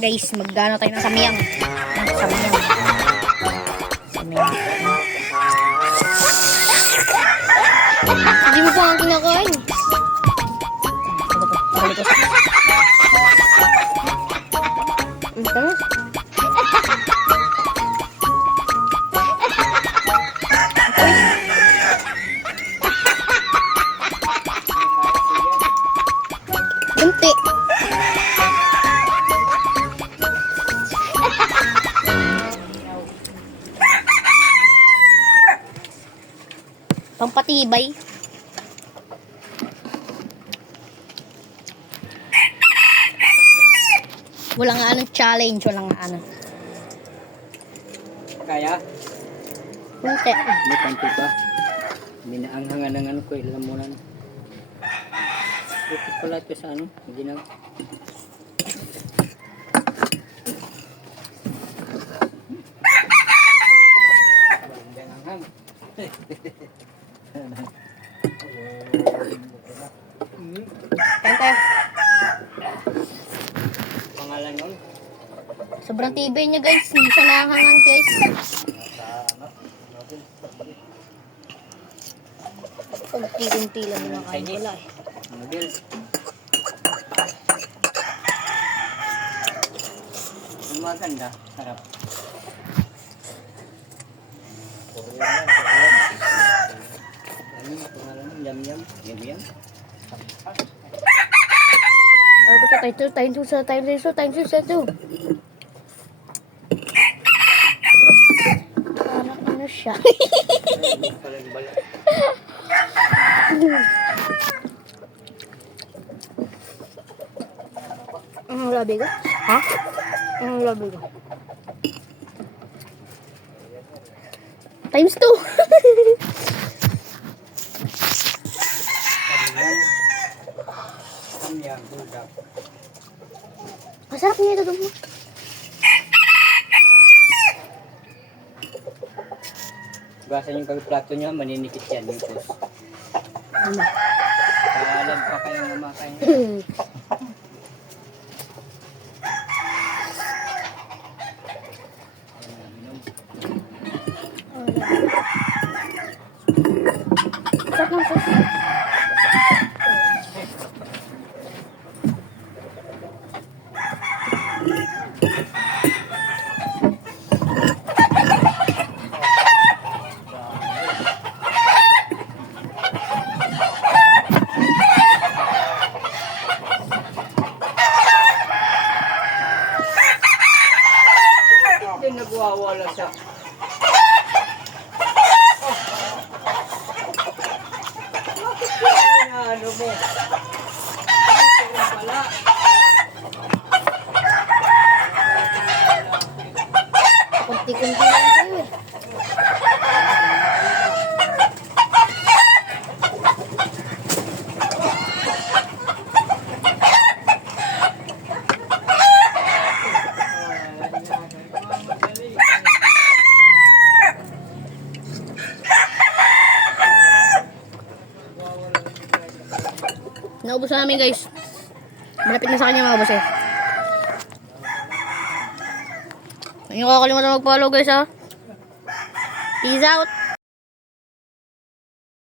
Guys, magano tayo ng samyang. Samyang. Samyang. Hindi mo pa ang kinakain. Ito. Kunti. Pampatibay. Wala nga anong challenge, wala nga ano. Kaya? Kunti. May kanto pa. Minaanghangan ng ano ko, ilam mo lang. Ito pala ito sa ano, hindi na. Kanta. Pangalan nun? Sobrang tibay niya guys. Hindi siya nakahangan guys. Pagti-unti lang yung nakain wala eh. Noodles. Ang maganda, sarap. Ano pangalan nun? Yam-yam? Yam-yam? Ano ko ito? Time to. Parang ano siya. Palang balat. Ang labi ko? Ha? Ang labi ko. Times 2. Yam-yam, buldak. Masarap niya ito doon. Basan yung pagplato niya, maninikit yan yung pus. Ano? Kaalam pa kayong mamakain. Sarap ng sauce. Hindi nagwawala siya. Ano mo? Pala. Kunti-kunti lang tayo eh. Naubos na namin guys. Malapit na sa kanya maubos eh. Huwag niyo kakalimutan mag-follow guys ha. Peace out.